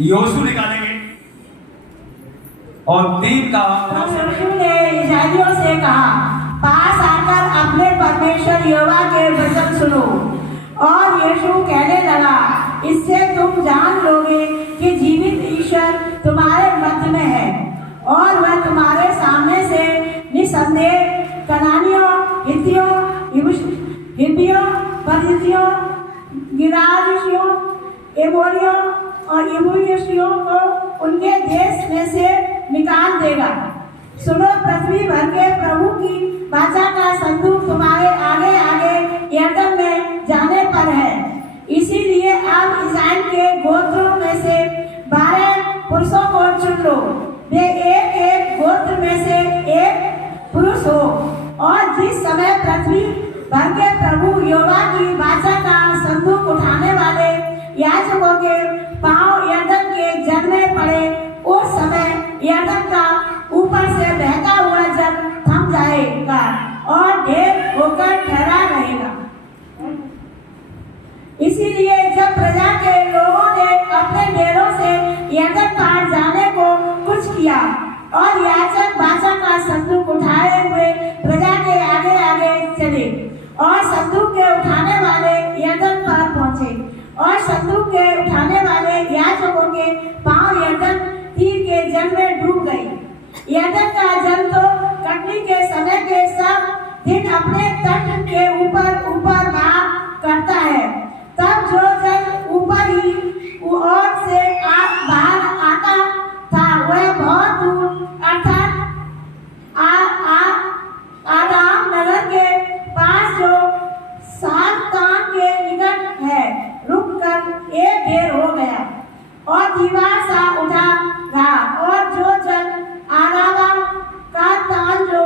यहोशू निकालेंगे और 3 का यहोशू ने इस्राएलियों से कहा, पास आकर अपने परमेश्वर यहोवा के वचन सुनो। और यहोशू कहने लगा, इससे तुम जान लोगे कि जीवित ईश्वर तुम्हारे मध्य में है और वह तुम्हारे सामने से निसंदेह कनानियों, हित्तियों, हिब्बियों, परिज्जियों, गिराजियों, एमोरियों और यबूसियों को उनके देश में से निकाल देगा। सुनो, पृथ्वी भर के प्रभु की वाचा का संदूक तुम्हारे आगे आगे यरदन में जाने पर है। इसीलिए अब इस्राएल के गोत्रों में से 12 पुरुषों को चुन लो। वे एक एक गोत्र में से एक पुरुष हो। और जिस समय पृथ्वी भर के प्रभु यहोवा की वाचा का संदूक उठाने वाले याजकों के पांव यरदन के जल में पड़े, उस समय यरदन का ऊपर से बहता हुआ जल थम जाएगा और ढेर होकर ठहरा रहेगा। इसीलिए जब प्रजा के लोगों ने अपने डेरों से यरदन पार जाने को कुछ किया और याजक वाचा का संदूक उठाए हुए प्रजा के आगे आगे चले और संदूक के उठाने वाले यरदन पार पहुंचे और संदूक के उठाने वाले याजकों के पांव यरदन तीर के जल में डूब गई। यरदन का जल तो कटनी के समय के सब दिन अपने तट के ऊपर ऊपर बहा करता है। तब जो जल ऊपर ही ओर से बाहर आता था वह बहुत दूर अर्थात आदाम नगर के पास जो सातान के निकट है रुक कर एक ढेर हो गया और दीवार सा उठा रहा। और जो जल आरावा का ताल जो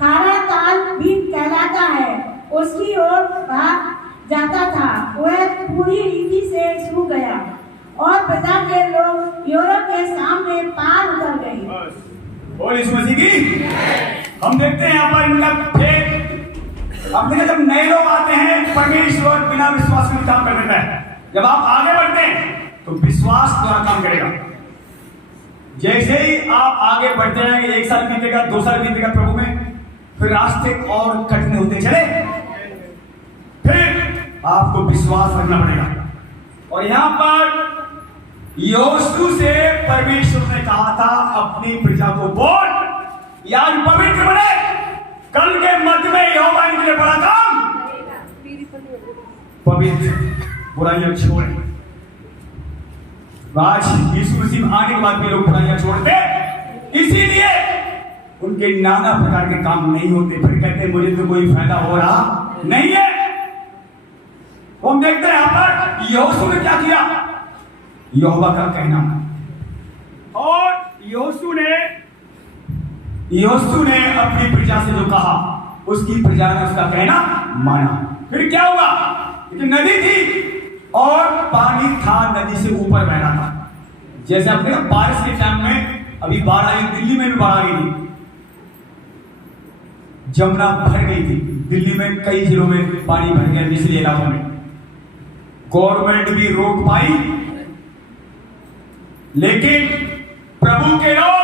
खारा ताल भी कहलाता है उसकी ओर भाग जाता था, वह पूरी रीति से सूख गया और प्रजा के लोग यूरोप के सामने पार उतर गए। और इस मसीह की हम देखते हैं यहाँ पर इनका फेक। अपने जब नए लोग आते हैं परमेश्वर बिना विश्वास के काम कर देता है। जब आप आगे बढ़ते हैं तो विश्वास द्वारा काम करेगा। जैसे ही आप आगे बढ़ते हैं, 1 साल बीतेगा, 2 साल बीतेगा प्रभु में, फिर रास्ते और कठिन होते चले, फिर आपको विश्वास रखना पड़ेगा। और यहां पर यहोशू से परमेश्वर ने कहा था, अपनी प्रजा को बोल यार पवित्र बने, कल के मध्य में यहोवा इनके लिए बड़ा काम, पवित्र बुराइयां छोड़े। आज यीशु मसीह आने के बाद भी लोग बुराइयां छोड़ते, इसीलिए उनके नाना प्रकार के काम नहीं होते। फिर कहते हैं मुझे तो कोई फायदा हो रहा नहीं है। हम देखते हैं यहां पर यहोशू ने क्या किया, यहोवा का कहना, और यहोशू ने अपनी प्रजा से जो कहा उसकी प्रजा ने उसका कहना माना। फिर क्या हुआ, नदी थी और पानी था, नदी से ऊपर बह रहा था। जैसे आपने बारिश के टाइम में अभी बाढ़ आई, दिल्ली में भी बाढ़ आ गई थी, जमुना भर गई थी दिल्ली में, कई जिलों में पानी भर गया निचले इलाकों में। गवर्नमेंट भी रोक पाई, लेकिन प्रभु के लोग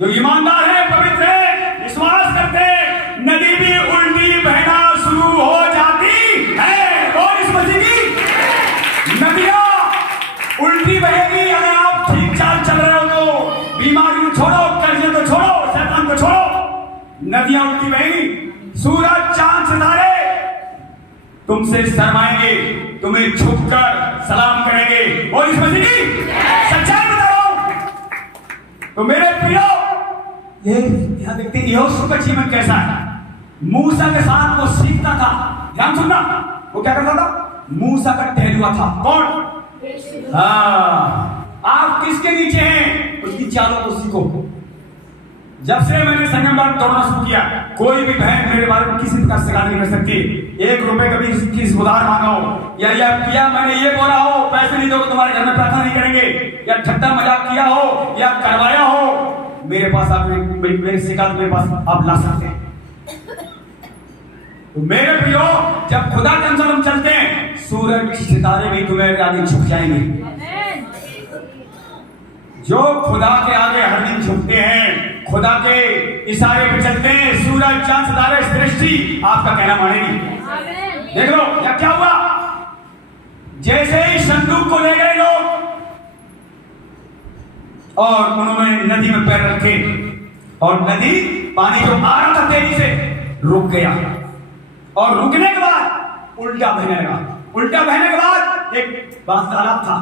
जो ईमानदार हैं, पवित्र हैं, विश्वास करते हैं, नदी भी उल्टी बहना शुरू हो जाती है। और इस मसीह की नदियां उल्टी बहेगी अगर आप ठीक चाल चल रहे हो तो। बीमारी को छोड़ो, कर्जे को छोड़ो, शैतान को छोड़ो, नदियां उल्टी बहेगी। सूरज चांद सितारे तुमसे शर्माएंगे, तुम्हें झुककर सलाम करेंगे। और इस मसीह की सच्चाई बता रहा हूं। तो मेरे प्रियो, ये यहां देखते हैं यहोशू का जीवन कैसा है। मूसा के साथ वो सीखता था, ध्यान सुनना, वो क्या करता था, मूसा का टहलुआ था। कौन? आप किसके नीचे हैं, उसकी चालों को सीखो। जब से मैंने संगम बार दौड़ना शुरू किया, कोई भी बहन मेरे बारे में किसी प्रकार से गाली नहीं कर सकती। 1 रुपए कभी किसी उधार मांगा हो या मैंने ये बोला हो पैसे नहीं दोगे तुम्हारे घर में प्रार्थना नहीं करेंगे, या ठट्टा मजाक किया हो या करवाया हो, मेरे पास आप मेरे शिकायत मेरे पास आप ला सकते हैं। तो मेरे प्रियो, जब खुदा के अनुसार हम चलते हैं, सूरज सितारे भी तुम्हें आगे झुक जाएंगे। जो खुदा के आगे हर दिन झुकते हैं, खुदा के इशारे पे चलते हैं, सूरज चांद सितारे सृष्टि आपका कहना मानेगी। देख लो क्या क्या हुआ। जैसे ही संदूक को ले गए लोग और उन्होंने नदी में पैर रखे और नदी पानी जो आ रहा था तेजी से रुक गया और रुकने के बाद उल्टा बहने लगा। उल्टा बहने के बाद एक तालाब था,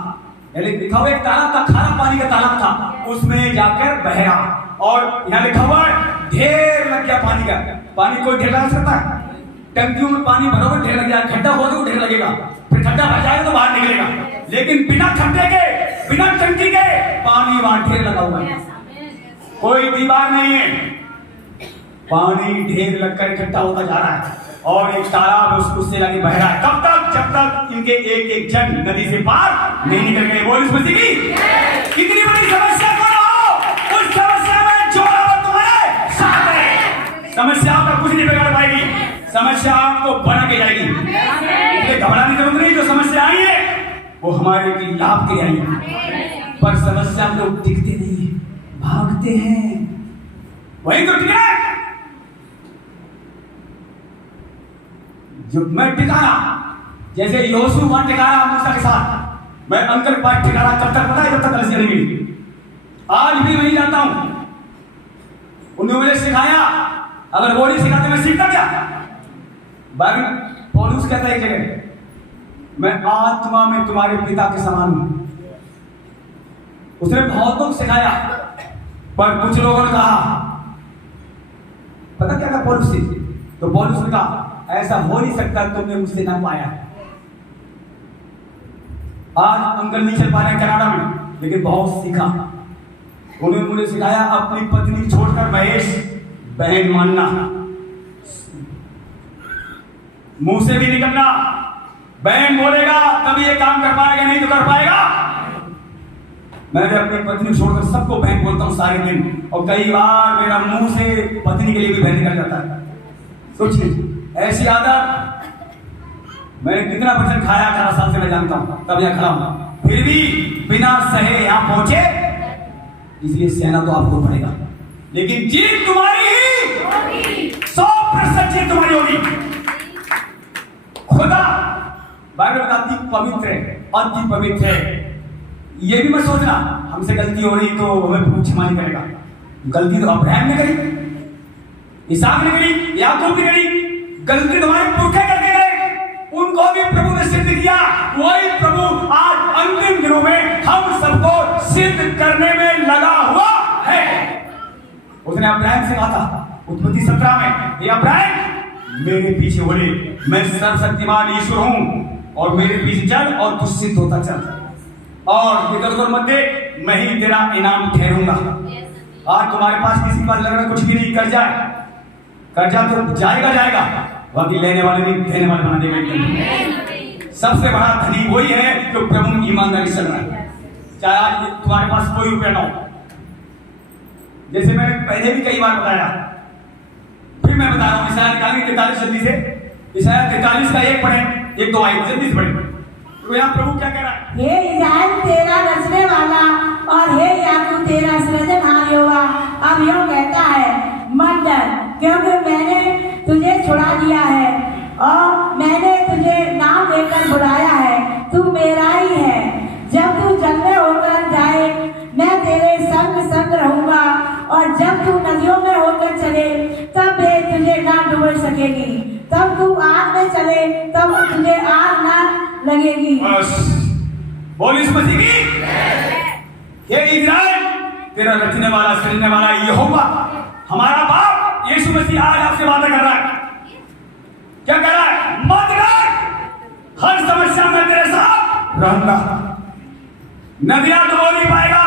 लिखा हुआ एक तालाब था, खारा पानी का तालाब था, उसमें जाकर बहरा। और यहाँ लिखा हुआ है ढेर लग गया पानी का। पानी कोई ढेर लगा सकता है? टंकियों में पानी भरोगे ढेर लग जाएगा, खड्डा होगा तो ढेर लगेगा, फिर खड्डा भर जाएगा तो बाहर निकलेगा। लेकिन बिना खड्डे के, बिना टंकी के पानी वहां ढेर लगा हुआ है, कोई दीवार नहीं है, पानी ढेर लगकर इकट्ठा होता जा रहा है और एक तालाब उससे लगे बह रहा है। कब तक? जब तक इनके एक एक जन नदी से पार नहीं निकल गए। बोल इस मसीह की। कितनी बड़ी समस्या को हो, उस समस्या में जो तुम्हारे साथ है, समस्या आपका कुछ नहीं बिगाड़ पाएगी, समस्या आपको बना के जाएगी। इसलिए घबराने की जरूरत नहीं। जो समस्या आई है वो हमारे लिए लाभ के लिए आई है, पर समस्या हम लोग टिकते नहीं है, भागते हैं। वही तो टिका है जो मैं टिका रहा, जैसे योशू वहां टिका रहा मूसा के साथ। मैं अंकल के पास टिका रहा कब तक? पता है जब तक कलसिया नहीं मिली। आज भी वही जाता हूं, उन्होंने मुझे सिखाया, अगर वो नहीं सिखाते मैं सीखता क्या? बाइबल पौलुस कहता है जगह, मैं आत्मा में तुम्हारे पिता के समान हूं। उसने बहुत लोग सिखाया, पर कुछ लोगों ने कहा, पता क्या कहा पौलुस से? तो पौलुस ने कहा ऐसा हो नहीं सकता, तुमने मुझसे ना पाया। आज अंकल नहीं चल पा रहे कनाडा में, लेकिन बहुत सीखा। उन्होंने मुझे सिखाया अपनी पत्नी छोड़कर महेश बहन मानना, मुंह से भी निकलना, बहन बोलेगा तभी ये काम कर पाएगा, नहीं तो कर पाएगा। मैं अपनी पत्नी छोड़कर सबको बहन बोलता हूं सारे दिन, और कई बार मेरा मुंह से पत्नी के लिए भी बहन निकल जाता है। सोचिए ऐसी आदत, मैंने कितना वचन खाया 18 साल से मैं जानता हूं, तब यहां खड़ा हूं, फिर भी बिना सहे यहां पहुंचे, इसलिए सहना तो आपको पड़ेगा। लेकिन जीत तुम्हारी ही 100% जीत तुम्हारी होगी। खुदा बाइबल बताती पवित्र है, अति पवित्र है। ये भी मत सोचना हमसे गलती हो रही तो हमें क्षमा नहीं करेगा। गलती तो अब्राहम ने करी, इसहाक ने करी, याकूब ने करी, गलती तुम्हारे पुरखे करके गए, उनको भी प्रभु ने सिद्ध किया। वही प्रभु आज अंतिम दिनों में हम सबको सिद्ध करने में लगा हुआ है। उसने अब्राहम से कहा था उत्पत्ति 17 में, ये अब्राहम मेरे पीछे बोले, मैं सर्वशक्तिमान ईश्वर हूं और मेरे पीछे चल और तू सिद्ध होता चल, और इधर उधर मत देख, मैं ही तेरा इनाम ठहरूंगा। आज तुम्हारे पास किसी पास लग रहा कुछ भी नहीं, कर्जा तो जाएगा जाएगा, बाकी लेने वाले नहीं देने वाले बना देगा। सबसे बड़ा धनी वही है जो प्रभु में ईमानदारी चल रहा है, चाहे आज तुम्हारे पास कोई रुपया ना हो। जैसे मैंने पहले भी कई बार बताया, फिर मैं बता रहा हूं, ईसाया निकालेंगे 43 जल्दी से, ईसाया 43 का 1 पढ़े, 1-2 आयत जल्दी से पढ़े। तो यहाँ प्रभु क्या कह रहा है? हे इस्राएल तेरा रचने वाला और हे याकूब तेरा सृजनहार यहोवा अब यूं कहता है, मत डर, क्योंकि मैंने तुझे छुड़ा दिया है और मैंने तुझे नाम लेकर बुलाया है, तू मेरा ही है। जब तू जंगले होकर जाए मैं तेरे संग संग रहूंगा, और जब तू नदियों में होकर चले तब वे तुझे ना डुबो सकेगी, तब तू आग में चले तब तुझे आग ना लगेगी। बोल इस मसीह की। हे इस्राएल तेरा रचने वाला सृजने वाला यहोवा हमारा बाप यीशु मसीह आज आपसे बातें कर रहा है। क्या कह रहा है? मत डर, हर समस्या में तेरे साथ रहूंगा। नदियां तो बोल नहीं पाएगा,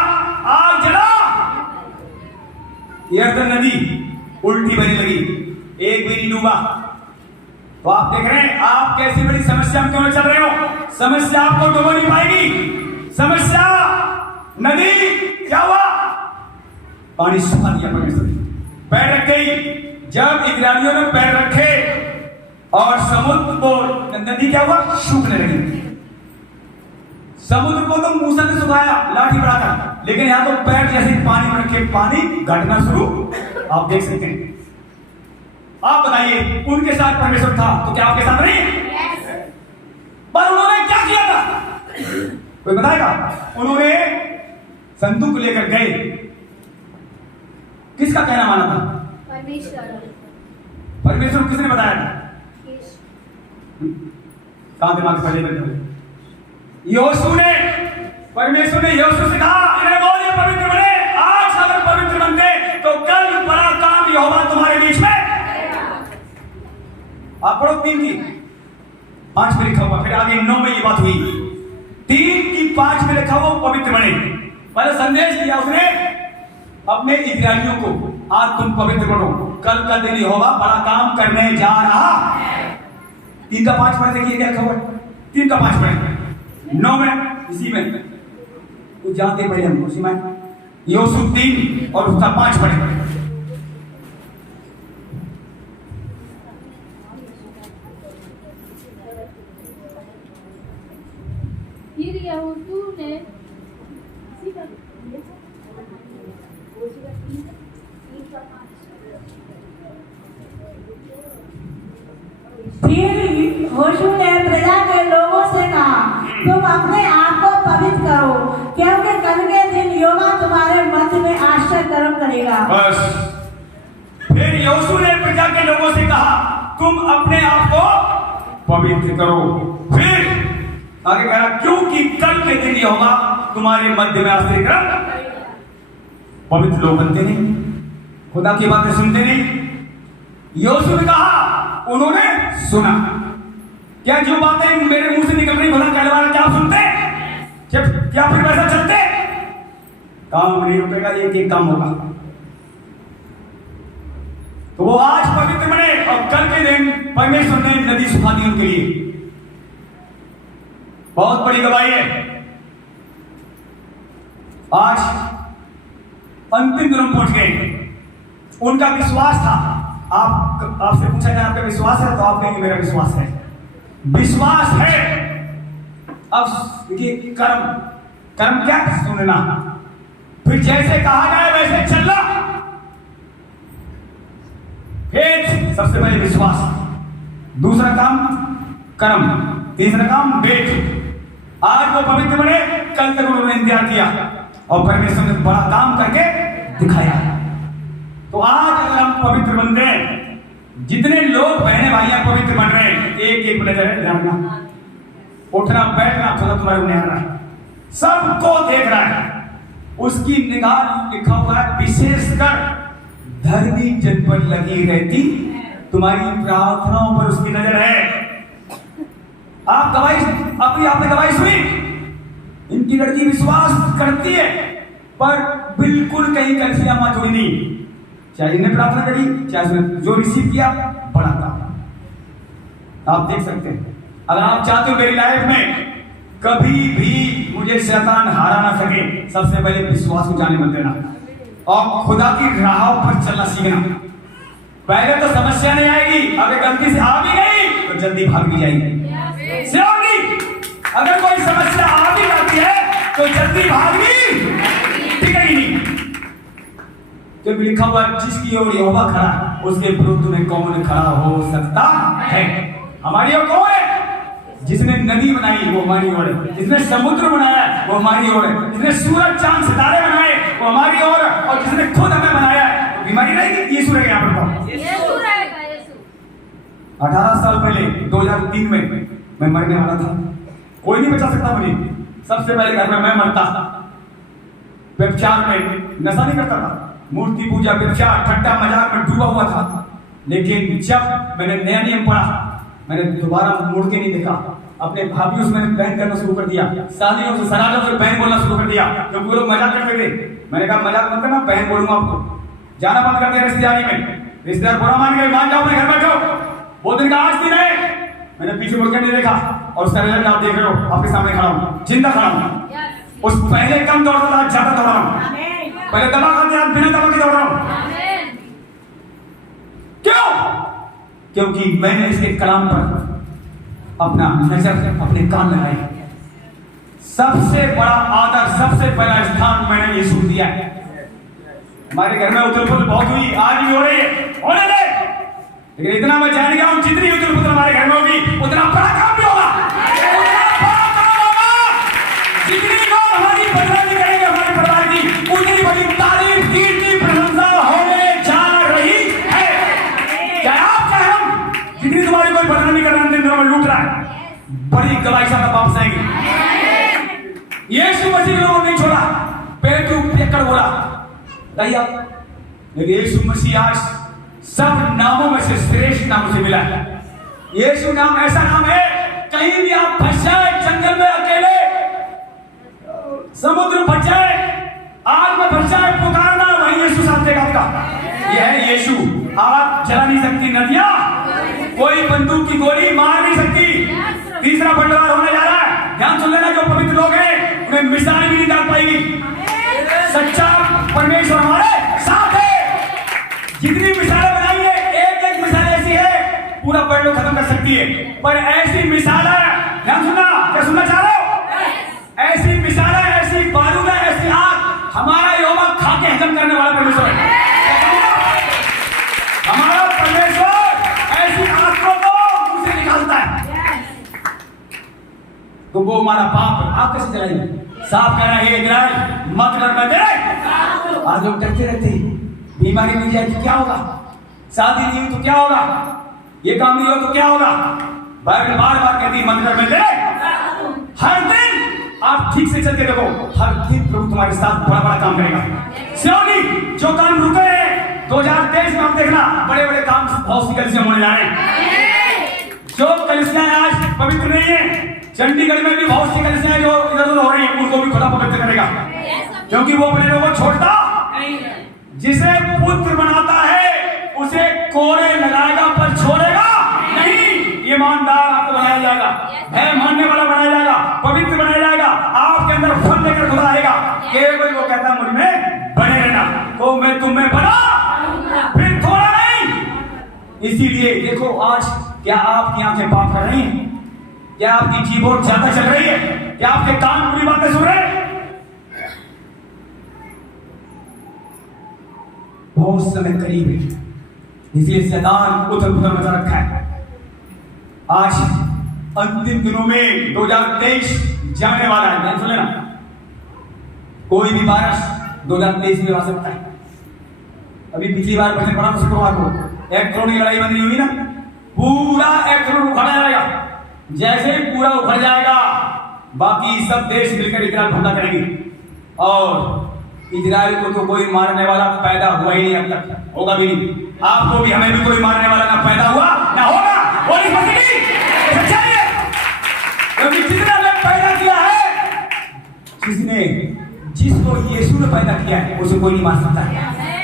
आग जला, यर्दन नदी उल्टी बनी लगी, एक भी नहीं डूबा। तो आप देख रहे हैं आप कैसी बड़ी समस्या में क्यों चल रहे हो। समस्या आपको डुबो नहीं पाएगी। समस्या नदी क्या हुआ? पानी सुखा दिया परमेश्वर ने, पैर रख गई। जब इस्राएलियों ने पैर रखे और समुद्र को नदी क्या हुआ? सूखने लगी। समुद्र को तो मूसा ने सुखाया लाठी बढ़ाकर, लेकिन यहाँ तो पैर जैसे पानी में रखे पानी घटना शुरू आप देख सकते हैं। आप बताइए, उनके साथ परमेश्वर था तो क्या आपके साथ नहीं? पर उन्होंने क्या किया था कोई बताएगा? उन्होंने संदूक लेकर गए, किसका कहना माना था? परमेश्वर किसने बताया था? कहां दिमाग पहले बैठे? योशू ने, परमेश्वर ने योशू से कहा इन्हें बोलिए पवित्र बने, आज अगर पवित्र बनते तो कल बड़ा काम यहोवा तुम्हारे बीच में। आप पढ़ो 3 की 5 में लिखा हुआ, फिर आगे 9 में ये बात हुई। 3 की 5 में लिखा हुआ पवित्र बने, पहले संदेश दिया उसने अपने इस्राएलियों को, आज तुम पवित्र बनो, कल का दिन यहोवा बड़ा काम करने जा रहा है। 3 का 5 में देखिए क्या लिखा हुआ है। 3 का 5 में 9 में इसी में कुछ जानते पहले हम उसी में योशू 3 और उसका 5 पढ़े। फिर यहोशू ने फिर होशू ने प्रजा के लोगों से कहा तुम अपने आप को पवित्र करो, क्योंकि कल के दिन यहोवा तुम्हारे मध्य में आश्चर्य कर्म करेगा। बस फिर योशू ने प्रजा के लोगों से कहा तुम अपने आप को पवित्र करो। फिर आगे कहा क्योंकि कल के दिन यहोवा तुम्हारे मध्य में आश्चर्य कर्म। पवित्र लोग बनते नहीं, खुदा की बातें सुनते नहीं। योशू ने कहा, उन्होंने सुना। क्या जो बातें मेरे मुंह से निकल रही भला कहलवाना क्या आप सुनते? क्या फिर वैसा चलते? काम नहीं रुकेगा, एक काम होगा। तो वो आज पवित्र बने और कल के दिन परमेश्वर ने नदी सुखा दी उनके लिए। बहुत बड़ी गवाही है। आज अंतिम दिन हम पहुंच गए। उनका विश्वास था, आपसे पूछा जाए आपका विश्वास है तो आप कहेंगे मेरा विश्वास है। विश्वास है। अब देखिए कर्म, कर्म क्या? सुनना, फिर जैसे कहा जाए वैसे चलना। फेथ, सबसे पहले विश्वास, दूसरा काम कर्म, तीसरा काम वेट। आज वो पवित्र बने, कल तक उन्होंने इंतजार किया और परमेश्वर ने बड़ा काम करके दिखाया। तो आज अगर हम पवित्र बन गए, जितने लोग बहने भाइयां पवित्र बन रहे हैं, एक एक नजर ध्यान, उठना बैठना थोड़ा तुम्हारे ध्यान रहा है, सबको देख रहा है। उसकी निगाह लिखा हुआ है विशेषकर धर्मी जन पर लगी रहती, तुम्हारी प्रार्थनाओं पर उसकी नजर है। आप गवाही, अभी आपने गवाही सुनी, इनकी लड़की विश्वास करती है पर बिल्कुल कहीं कलिसिया जुड़ी नहीं, चाहे इन्हें प्रार्थना करी चाहे जो रिसीव किया बड़ा था। आप देख सकते हैं। अगर आप चाहते हो मेरी लाइफ में कभी भी मुझे शैतान हारा ना सके, सबसे पहले विश्वास को जाने मत देना और खुदा की राहों पर चलना सीखना। पहले तो समस्या नहीं आएगी, अगर गलती से आ भी गई तो जल्दी भाग भी जाएगी। अगर कोई समस्या आ भी जाती है तो जल्दी भाग भी टिकेगी नहीं, क्योंकि लिखा हुआ जिसकी ओर यहोवा खड़ा उसके विरुद्ध में कौन खड़ा हो सकता है। हमारी ओर कौन है? जिसने नदी बनाई वो हमारी ओर है, जिसने समुद्र बनाया वो हमारी ओर है, जिसने सूरज चांद सितारे बनाए वो हमारी ओर है, और जिसने खुद हमें बनाया है तो बीमारी रहेगी। यीशु रहेगा यहाँ पर। 18 साल पहले 2003 में मैं मरने वाला था, कोई नहीं बचा सकता मुझे। सबसे पहले घर में मैं मरता, व्यभिचार में नशा नहीं करता था, मूर्ति पूजा व्यभिचार ठट्टा मजाक में डूबा हुआ था। लेकिन जब मैंने नया नियम पढ़ा, मैंने दोबारा मुड़ के नहीं देखा। अपने भाभीयों से मैंने बहन करना शुरू कर दिया, शादियों से सराजों से बहन बोलना शुरू कर दिया, क्योंकि वो लोग मजाक करते थे। मैंने कहा मजाक मत करना, बहन बोलूंगा आपको। जाना बंद कर दिया रिश्तेदारी में, रिश्तेदार बुरा मान गए, मान जाओ अपने घर बैठो। वो दिन का आज दिन है, मैंने पीछे मुड़ के नहीं देखा और उसका रिजल्ट आप देख रहे हो, आपके सामने खड़ा हूं, जिंदा खड़ा हूं। उस पहले कम दौड़ता था, ज्यादा दौड़ रहा हूं। पहले दबा खाते आज बिना दबा के दौड़ रहा हूं। क्यों? क्योंकि मैंने इसके कलाम पर अपना नजर, अपने कान लगाए, सबसे बड़ा आदर, सबसे पहला स्थान मैंने यीशु को दिया है। हमारे घर में उथल पुथल बहुत हुई, आज भी हो रही है, होने दे। लेकिन इतना मैं जान गया हूं, जितनी उथल पुथल हमारे घर में होगी उतना बड़ा काम भी होगा, जितनी लोग हमारी बदनामी करेंगे हमारे परिवार की, उतनी बड़ी तारीफ, कीर्ति, प्रशंसा होने जा रही है। क्या आप चाहे हम, जितनी तुम्हारी कोई बदनामी कर रहा है, दिनों में लूट रहा है, बड़ी गवाही साथ वापस आएंगे। यीशु मसीह ने लोगों नहीं छोड़ा, पैर के ऊपर पकड़ बोला नहीं आप, लेकिन यीशु मसीह आज सब नामों में से श्रेष्ठ नाम से मिला है। यीशु नाम ऐसा नाम है, कहीं भी आप फंस जाए, जंगल में अकेले, समुद्र फंस जाए, आग में फंस जाए, पुकारना, वही यीशु साथ देगा आपका। यह है यीशु। आग जला नहीं सकती नदियां, कोई बंदूक की गोली मार नहीं सकती। तीसरा बंटवार होने जा रहा है, ध्यान सुन लेना। जो पवित्र लोग हैं उन्हें मिसाल भी नहीं डाल पाएगी। सच्चा परमेश्वर हमारे साथ है। जितनी मिसालें बनाई है, एक एक मिसाल ऐसी है पूरा वर्ल्ड खत्म कर सकती है, पर ऐसी मिसाल है, ध्यान सुनना, क्या सुनना चाह रहे हो? ऐसी मिसाल है, ऐसी बारूद है, ऐसी आग, हमारा यहोवा खा के हजम करने वाला परमेश्वर है। हमारा परमेश्वर ऐसी आग को तो मुंह से निकालता है। तो वो हमारा पाप आप कैसे जलाएंगे? साफ कहना है इजराइल, मत कर मैं तेरे। आज लोग डरते रहते हैं, बीमारी मिल जाए तो क्या होगा, शादी नहीं हुई तो क्या होगा, ये काम नहीं हो तो क्या होगा। बाइबल बार बार कहती है मत कर मैं तेरे। हर दिन आप ठीक से चल के देखो, हर दिन प्रभु तुम्हारे साथ बड़ा बड़ा काम करेगा। सियोनी जो काम रुके हैं 2023 में आप देखना, बड़े बड़े काम बहुत सी कलिसियां होने जा रहे हैं। जो कलिसियां आज पवित्र नहीं है, चंडीगढ़ में भी बहुत सी कलिसियां जो इधर उधर हो रही है, उनको भी खुदा पवित्र करेगा, क्योंकि वो अपने लोगों को छोड़ता। जिसे पुत्र बनाता है उसे कोड़े लगाएगा पर छोड़ेगा नहीं। ईमानदार आपको बनाया जाएगा, भय मानने वाला बनाया जाएगा, पवित्र बनाया जाएगा, आपके अंदर फल लेकर खुदा आएगा। केवल वो कहता मुझ में बने रहना, तो मैं तुम में बना फिर थोड़ा नहीं। इसीलिए देखो आज क्या आपकी आंखें पाप कर रही हैं? क्या आपकी जीभ और ज्यादा चल रही है? क्या आपके कान बुरी बातें सुन रहे हैं? बहुत समय करीब है, इसलिए शैतान उथल पुथल मचा रखा है। आज अंतिम दिनों में 2023 जाने वाला है, ध्यान सुन लेना। कोई भी बारिश 2023 में आ सकता है। अभी पिछली बार बजट पड़ा था शुक्रवार को, 1 करोड़ की लड़ाई बंद नहीं हुई ना, पूरा 1 करोड़ उखड़ जाएगा। जैसे ही पूरा उखड़ जाएगा, बाकी सब देश मिलकर इजराइल हमला करेंगे। और इजराइल को तो कोई मारने वाला पैदा हुआ ही नहीं, अब तक होगा भी नहीं। आपको भी हमें भी कोई मारने वाला ना पैदा हुआ ना होगा। और इस मसीह की सच्चाई है, क्योंकि जितना ने पैदा किया है, जिसको यीशु ने पैदा किया है, उसे कोई नहीं मार सकता।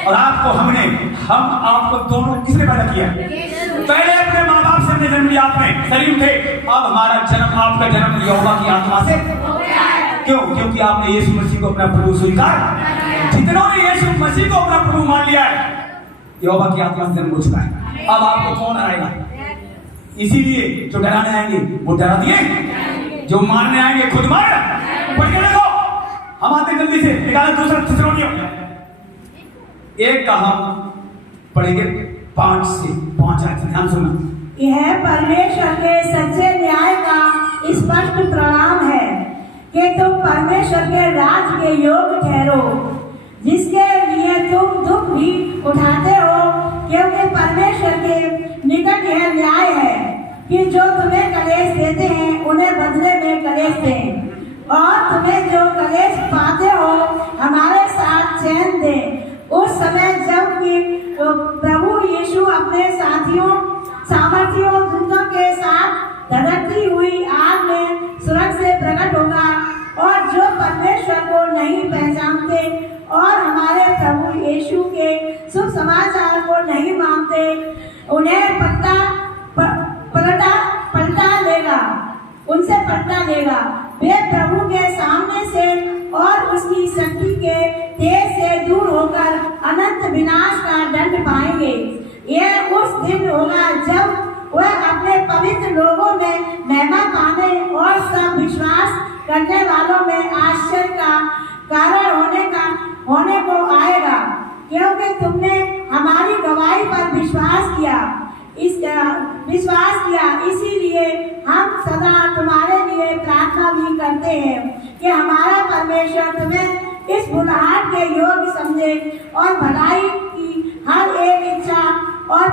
और हम आपको दोनों किसने पैदा किया? पहले अपने माँ बाप से हमने जन्म लिया, आपने शरीर थे। अब हमारा जन्म, आपका जन्म यहोवा की आत्मा से। क्यों? क्योंकि आपने यीशु मसीह को अपना प्रभु स्वीकार। जितनों ने यीशु मसीह को अपना प्रभु मान लिया है, यहोवा की आत्मा से जन्म हो चुका है। अब आपको कौन आएगा? इसीलिए जो डराने आएंगे वो डरा दिए, जो मारने आएंगे खुद मार। पढ़ के देखो, हम आते जल्दी से निकाले दूसरा थिस्सलुनीकियों एक का हम पढ़ेंगे 5 से 5 आयत। ध्यान सुनना। यह परमेश्वर के सच्चे न्याय का स्पष्ट प्रणाम है कि तुम परमेश्वर के राज के योग्य ठहरो, जिसके लिए तुम दुख भी उठाते हो, क्योंकि परमेश्वर के निकट यह न्याय है कि जो तुम्हें कलेश देते हैं उन्हें बदले में कलेश दें, और तुम्हें जो कलेश पाते हो हमारे साथ चैन दे। उस समय जब कि प्रभु यीशु अपने सामर्थियों दूतों के साथ धधकती हुई आग में स्वर्ग से प्रकट होगा, और जो परमेश्वर को नहीं पहचानते और हमारे प्रभु यीशु के शुभ समाचार को नहीं मानते, उन्हें पलटा लेगा, उनसे पलटा लेगा। वे प्रभु के सामने से और उसकी शक्ति के तेज से दूर होकर अनंत विनाश का दंड पाएंगे। यह उस दिन होगा जब वह अपने पवित्र लोगों में महिमा पाने और सब विश्वास करने वालों में आश्चर्य का कारण होने को आएगा, क्योंकि तुमने हमारी गवाही पर विश्वास किया, इसीलिए हम सदा तुम्हारे लिए प्रार्थना भी करते हैं कि हमारा परमेश्वर तुम्हें इस बुलाहट के योग्य समझे और भलाई की हर एक इच्छा और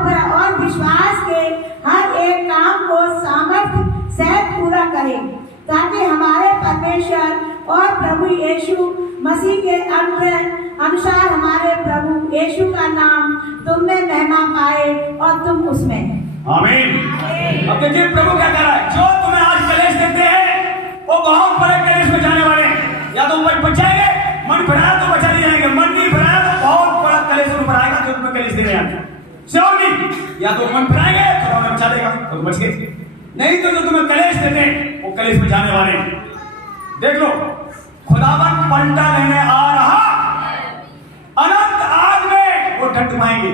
विश्वास के हर एक काम को सामर्थ्य सहित पूरा करे, ताकि हमारे परमेश्वर और प्रभु यीशु मसीह के अनुसार हमारे प्रभु यीशु का नाम तुम में महिमा पाए और तुम उसमें। आमीन। अब देखिए प्रभु क्या कह रहा है, जो तुम्हें आज कलेश देते हैं वो बहुत बड़े कलेश में जाने वाले हैं। या तो बच जाएंगे, मन भराया तो बचा नहीं जाएंगे, मन नहीं भराया तो बहुत बड़ा कलेश उन पर आएगा जो तुम्हें कलेश दे रहे हैं। श्योर नहीं, या तो मन भराएंगे तो उन्हें बचा देगा तो बच गए, नहीं तो जो तुम्हें कलेश देते हैं वो कलेश में जाने वाले हैं। देख लो, खुदावन पलटा लेने आ रहा, अनंत आग में वो डटमाएंगे,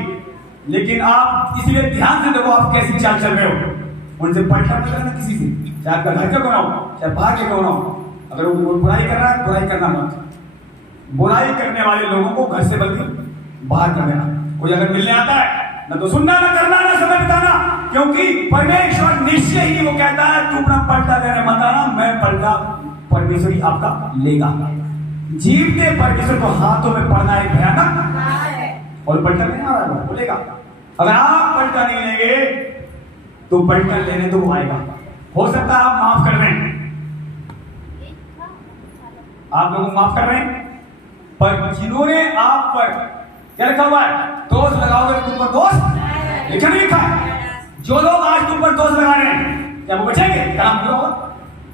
लेकिन आप इसलिए ध्यान से देखो आप कैसी चाल चल रहे हो। उनसे पलटा मत लेना किसी से, चाहे आपका घर का कौन हो चाहे बाहर के कौन हो। अगर वो बुराई कर रहा है बुराई करना मत, बुराई करने वाले लोगों को घर से बल्कि बाहर कर देना। कोई अगर मिलने आता है ना तो सुनना ना करना ना समय बिताना, क्योंकि परमेश्वर निश्चय ही वो कहता है तू अपना पलटा देने मत आना, मैं पलटा परमेश्वर ही आपका लेगा। जीवते परमेश्वर को हाथों में पड़ना एक भयानक, और पलटा नहीं आ रहा है बोलेगा। अगर आप पलटा नहीं लेंगे तो पलटा लेने तो वो आएगा। हो सकता है आप माफ कर रहे हैं, आप लोगों को माफ कर रहे हैं, पर जिन्होंने आप पर क्या लिखा हुआ है, दोष लगाओगे तुम पर दोष लिखा नहीं लिखा है। जो लोग आज तुम पर दोष लगा रहे हैं क्या वो बचेंगे? क्या बुरा होगा?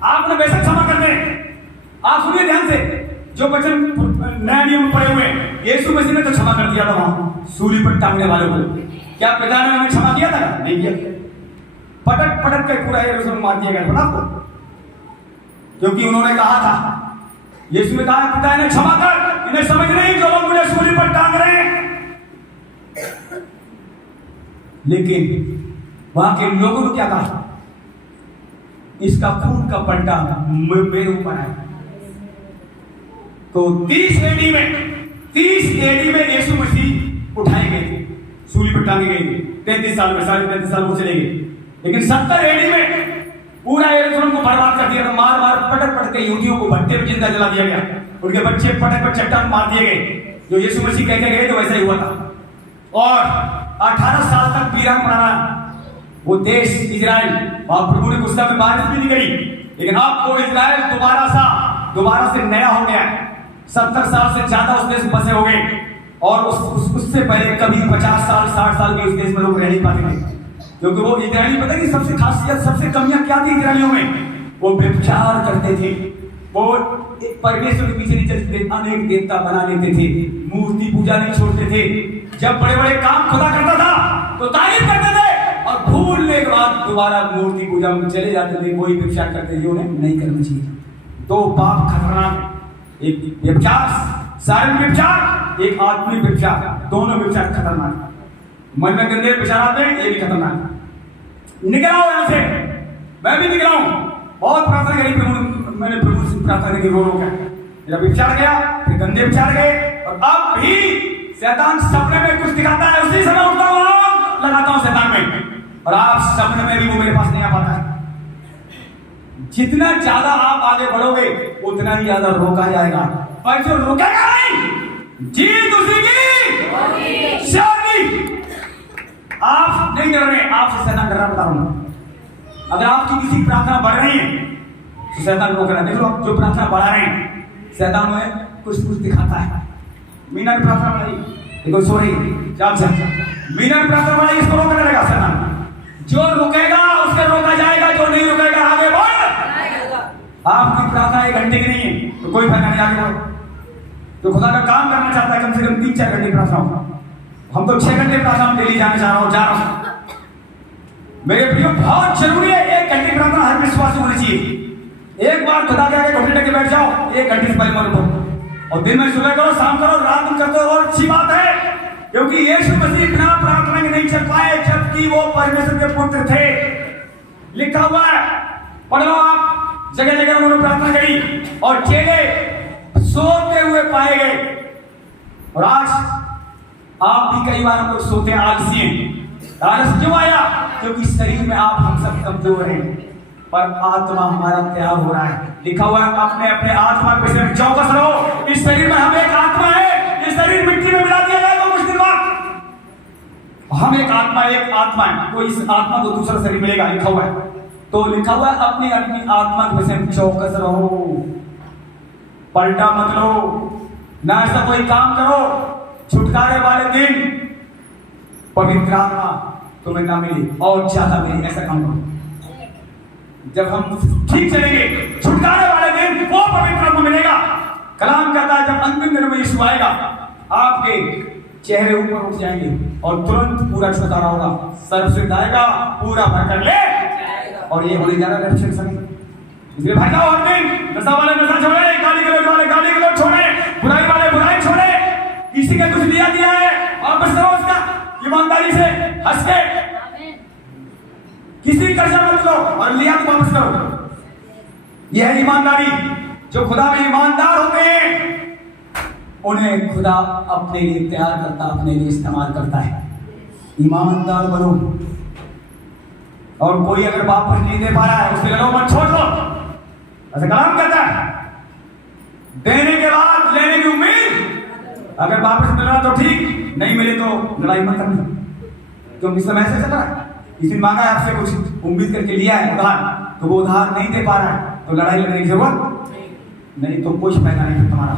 आपने बेशक क्षमा कर दें। आप सुनिए ध्यान से, जो वचन नया नियम पड़े हुए हैं, यीशु मसीह ने तो क्षमा कर दिया था वहां सूली पर टांगने वालों को। क्या पिता ने हमें क्षमा किया था? नहीं किया। पटक पटक कर पूरा यरूशलेम मार दिया गया था आपको, क्योंकि उन्होंने कहा था, यीशु ने कहा पिता ने क्षमा कर, इन्हें समझ नहीं जो लोग मुझे सूली पर टांग रहे हैं। लेकिन वहां के लोगों ने क्या कहा, इसका खून का पलटा मेरे ऊपर है। तो 30 एडी में यीशु मसीह उठाए गए थे, सूली पर टांगे गए थे। 33 साल में, 33.5 साल वो चले गए। लेकिन 70 एडी में पूरा यरूशलेम को बर्बाद कर दिया था। मार मार पटक पटक के यहूदियों को भट्टे में जिंदा जला दिया गया, उनके बच्चे पटक पर चट्टान मार दिए गए। जो यीशु मसीह कहते गए तो वैसा ही हुआ था। और 18 साल तक पीड़ा पड़ा वो देश इजराइल, और प्रभु ने गुस्सा में बारिश भी नहीं करी। लेकिन अब वो इजराइल दोबारा से नया हो गया। 70 साल से ज्यादा उस देश में बसे हो गए, और उससे पहले कभी 50 साल 60 साल के उस देश में लोग रह नहीं पाते थे, क्योंकि वो इजरायली पता है सबसे खासियत, सबसे कमियां क्या थी इजरायलियों में? वो व्यभिचार करते थे, वो परमेश्वर के पीछे नहीं चलते थे, अनेक देवता बना लेते थे, मूर्ति पूजा नहीं छोड़ते थे। जब बड़े बड़े काम खुदा करता था तो तारीफ करते थे, और भूलने के बाद दोबारा मूर्ति पूजा में चले जाते थे। कोई व्यभिचार करते थे, उन्हें नहीं करना चाहिए। दो पाप खतरनाक, एक व्यभिचार, शारीरिक व्यभिचार, एक आत्मिक व्यभिचार, दोनों व्यभिचार खतरनाक। मन में गंदे विचार आते हैं, ये भी खतरनाक। निकल आओ यहाँ से, मैं भी निकला हूं। बहुत प्रार्थना करी प्रभु, मैंने प्रभु से प्रार्थना करी रो रो कर। मेरा विचार गया, फिर गंदे विचार गए, और अब भी शैतान सपने में कुछ दिखाता है, उसी समय उठता हूं, लगाता हूं शैतान में, और आप सपने में भी वो मेरे पास नहीं आ पाता है। जितना ज्यादा आप आगे बढ़ोगे उतना ही ज्यादा रोका जाएगा, पर जो रुकेगा नहीं, जीत उसी की शादी। आप नहीं डर रहे, आपसे शैतान डर रहा, बता रहा हूं। अगर आपकी किसी प्रार्थना बढ़ रही है तो शैतान रोक रहा है। देखो जो प्रार्थना बढ़ा रहे हैं, शैतान में कुछ दिखाता है। मीना की प्रार्थना बढ़ाई, देखो सो रही, मीना की प्रार्थना बढ़ाई, इसको रोकने लगेगा शैतान। जो रुकेगा उसके रोका जाएगा, जो नहीं रुकेगा आगे बढ़। आपकी प्रार्थना 1 घंटे की नहीं है तो कोई फायदा नहीं, आगे बढ़ो। तो खुदा का काम करना चाहता है कम से कम 3-4 घंटे प्रार्थना होगा। हम तो 6 घंटे प्रार्थना डेली जाने जा रहा हूं। मेरे प्रियो बहुत जरूरी है 1 घंटे प्रार्थना हर विश्वासी होनी चाहिए। एक बार खुदा के आगे घुटने टेके बैठ जाओ, 1 घंटे से पहले मत उठो, और दिन में सुबह करो, शाम करो, रात में करते हो, और अच्छी बात है, क्योंकि यीशु मसीह बिना प्रार्थना के नहीं चल पाए, जबकि वो परमेश्वर के पुत्र थे। लिखा हुआ है, पढ़ लो आप, जगह जगह उन्होंने प्रार्थना करी और चेले सोते हुए पाए गए। और आज आप भी कई बार हम लोग सोते हैं, आलसी हैं। आलस क्यों आया? क्योंकि शरीर में आप हम सब कमजोर हैं, पर आत्मा हमारा तैयार हो रहा है। लिखा हुआ है अपने अपने आत्मा पे से चौकस रहो। इस शरीर में हम एक आत्मा है, ये शरीर मिट्टी में मिला दिया जाएगा कुछ दिन बाद। हम एक आत्मा है, तो इस आत्मा को दूसरा शरीर मिलेगा, लिखा हुआ है। तो लिखा हुआ है अपनी अपनी आत्मा पे से चौकस रहो, पलटा मत लो, ना ऐसा कोई काम करो छुटकारे वाले दिन पवित्र आत्मा तुम्हें ना मिले और ज्यादा मिले, ऐसा काम करो। जब हम ठीक चलेंगे छुटकारे वाले दिन वो पवित्र आत्मा मिलेगा। कलाम कहता है जब अंतिम दिन में यीशु आएगा, आपके चेहरे ऊपर उठ जाएंगे और तुरंत पूरा छुटकारा होगा। सर्वश्रेष्ठ आएगा, पूरा भर कर ले, और ये होने जा रहा है समय। इसलिए भाई साहब हर दिन नशा वाले नशा छोड़े, गाली गलौज वाले गाली गलौज छोड़े, बुराई वाले बुराई छोड़े। किसी का कुछ लिया दिया है वापस करो उसका, ईमानदारी से हंस के। किसी कर्जा मत लो और लिया तो वापस करो। यह है ईमानदारी। जो खुदा में ईमानदार होते हैं उन्हें खुदा अपने लिए तैयार करता, अपने लिए इस्तेमाल करता है। ईमानदार बनो। और कोई अगर वापस नहीं दे पा रहा है उससे लड़ो मत, छोड़ दो। ऐसा कलाम कहता है देने के बाद लेने की उम्मीद। अगर वापस मिल रहा तो ठीक, नहीं मिले तो लड़ाई मत करना, क्योंकि समय ऐसे चल रहा है। किसी ने मांगा है आपसे कुछ, उम्मीद करके लिया है उधार, तो वो उधार नहीं दे पा रहा है तो लड़ाई लड़ने की जरूरत नहीं, तो कुछ फायदा नहीं तुम्हारा।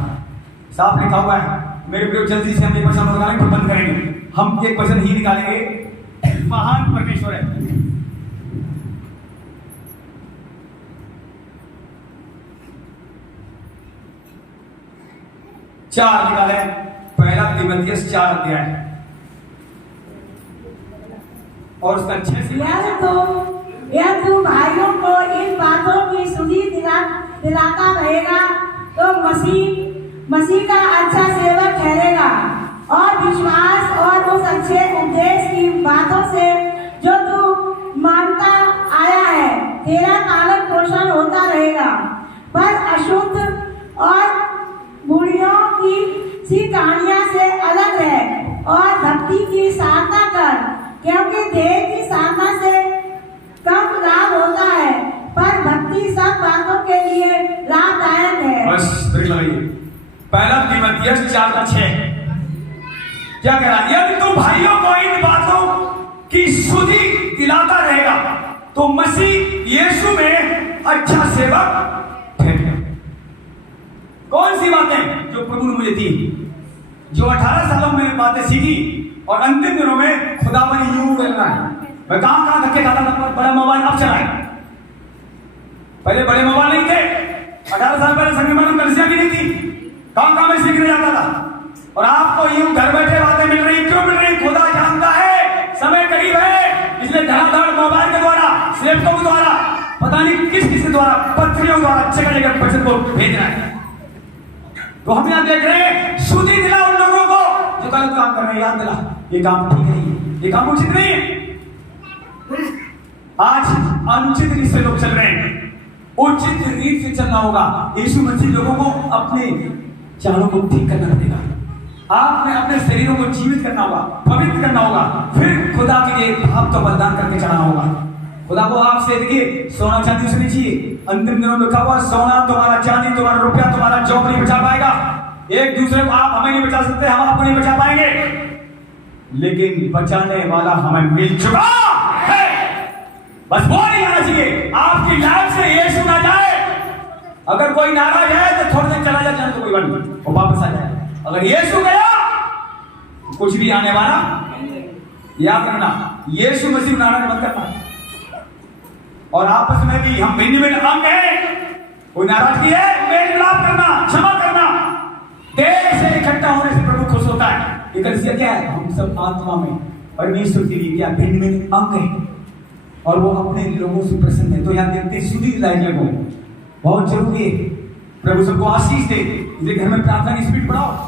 साफ लिखा हुआ है। मेरे प्रिय जल्दी से हम एक वचन निकालेंगे फिर बंद करेंगे। हम एक वचन ही निकालेंगे। महान परमेश्वर है। चार निकाले, पहला तीमुथियुस 4 अध्याय और उसका 6 से। यह तुम भाइयों को इन बातों की सुधि दिलाता रहेगा तो मसीह का अच्छा सेवक ठहरेगा और विश्वास और उस अच्छे उपदेश की बातों से जो तू मानता आया है तेरा पालन पोषण होता रहेगा। पर अशुद्ध और बुढ़ियों की सी कहानियां से अलग है और भक्ति की साधना कर, क्योंकि देह की साधना से कम लाभ होता है, पर भक्ति सब बातों के लिए लाभदायक है। बस ब्रेक लगाइए। पहला तीमुथियुस 4:6 क्या कह रहा है? यदि तुम भाइयों को इन बातों की सुधि दिलाता रहेगा तो मसीह यीशु में अच्छा सेवक ठहरेगा। कौन सी बातें? जो प्रभु ने मुझे दी, जो 18 सालों में बातें सीखी और अंतिम दिनों में खुदा बनी यूं बोलना है। मैं कहां धक्के खाता था, बड़ा मोबाइल अब चलाए, पहले बड़े मोबाइल नहीं थे। 18 साल पहले संगीत में कलसिया भी नहीं थी, कहां में सीखने जाता था। और आपको यूं घर बैठे बातें मिल रही, क्यों मिल रही? खुदा जानता है समय करीब है, इसलिए धड़ाधड़ मोबाइल के द्वारा, सेवकों के द्वारा, पता नहीं किस किस के द्वारा, पत्रियों द्वारा जगह जगह बचत को भेज रहा है। तो हम यहाँ देख रहे हैं सुधि दिला उन लोगों को जो गलत काम कर रहे हैं। याद दिला ये काम ठीक नहीं है, ये काम उचित नहीं है। आज अनुचित रीत से लोग चल रहे हैं, उचित रीत से चलना होगा। यीशु मसीह लोगों को अपने चालों को ठीक करना पड़ेगा। आपने अपने शरीरों को जीवित करना होगा, पवित्र करना होगा, फिर खुदा के लिए भाव तो बलिदान करके चढ़ाना होगा। खुदा को आपसे देखिए सोना चांदी उसे नहीं चाहिए। अंतिम दिनों में लिखा हुआ सोना तुम्हारा, चांदी तुम्हारा, रुपया तुम्हारा जॉब नहीं बचा पाएगा। एक दूसरे को आप हमें नहीं बचा सकते, हम आपको नहीं बचा पाएंगे, लेकिन बचाने वाला हमें मिल चुका है। बस वो नहीं आना चाहिए आपकी लाइफ से, यीशु ना जाए। अगर कोई नाराज है तो थोड़ी देर चला जाए तो कोई बात नहीं, वो वापस आ जाए। अगर यीशु गया तो कुछ भी आने वाला। याद रखना, यीशु मसीह नाराज मत करना। और आपस में भी हम भिन्न भिन्न अंग हैं, कोई नाराजगी है मेल मिलाप करना, क्षमा करना, देर से इकट्ठा होने से प्रभु खुश होता है। इकट्ठा क्या है? हम सब आत्मा में परमेश्वर के लिए क्या भिन्न भिन्न अंग है और वो अपने लोगों से प्रसन्न है। तो यहाँ देखते सुधि दिलाई लोगों बहुत जरूरी है। प्रभु सबको आशीष दे। घर में प्रार्थना की स्पीड बढ़ाओ।